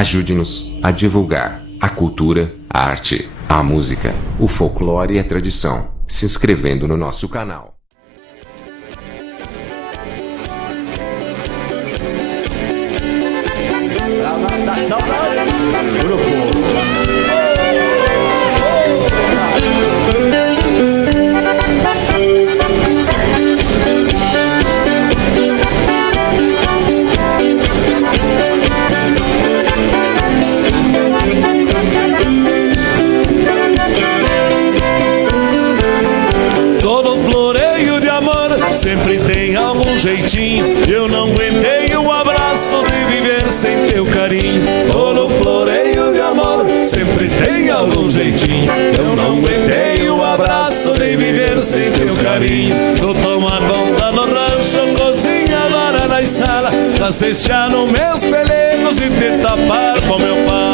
Ajude-nos a divulgar a cultura, a arte, a música, o folclore e a tradição, se inscrevendo no nosso canal. Sempre tem algum jeitinho. Eu não aguentei o abraço de viver sem teu carinho. Todo floreio de amor sempre tem algum jeitinho. Eu não aguentei o abraço de viver sem teu carinho. Tu toma conta no rancho, cozinha agora na sala, pra cestear nos meus pelegos e te tapar com meu pala.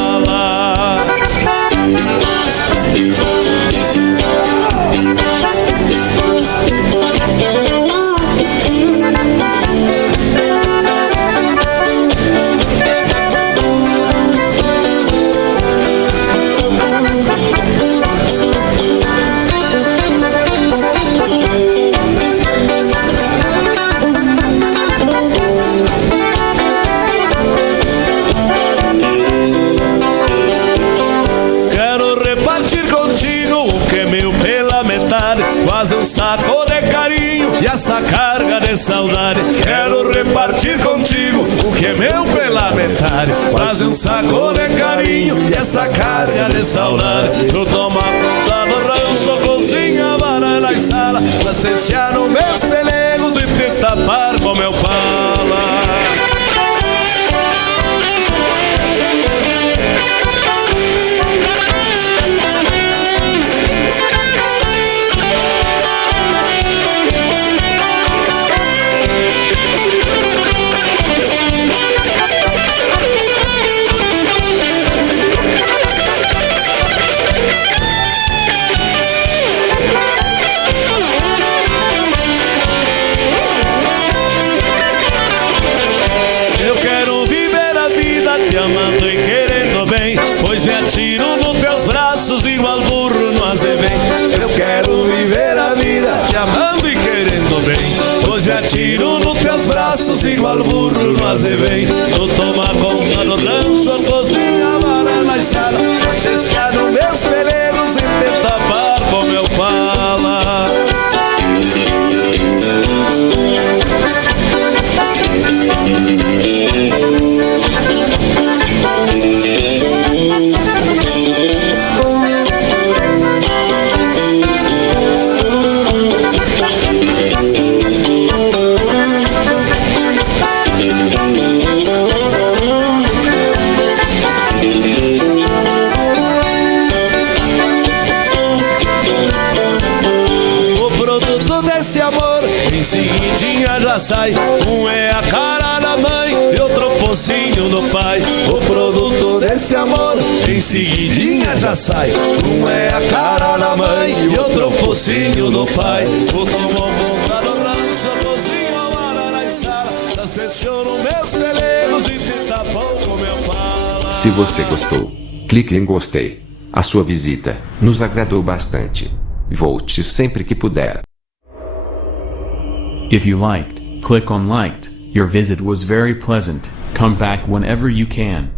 Quase um saco de carinho e esta carga de saudade. Quero repartir contigo o que é meu pela metade. Quase um saco de carinho e esta carga de saudade. Tu toma conta no rancho, cozinha, varanda e sala, pra cestear nos meus pelegos e te tapar com meu pala. Amando e querendo bem, pois me atiro nos teus braços igual burro no azevém. Eu quero viver a vida te amando e querendo bem, pois me atiro nos teus braços igual burro no azevém. Tu toma conta do rancho, a cozinha, a varanda e sala, pra cestear nos meus pelegos e te tapar com meu pala. Esse amor em seguidinha já sai. Um é a cara da mãe e outro focinho do pai. O produto desse amor em seguidinha já sai. Um é a cara da mãe e outro focinho do pai. O tomou conta do rancho, cozinha, varanda e sala, acessou nos meus pelegos e te tapou com meu pala. Se você gostou, clique em gostei. A sua visita nos agradou bastante. Volte sempre que puder. If you liked, click on liked. Your visit was very pleasant. Come back whenever you can.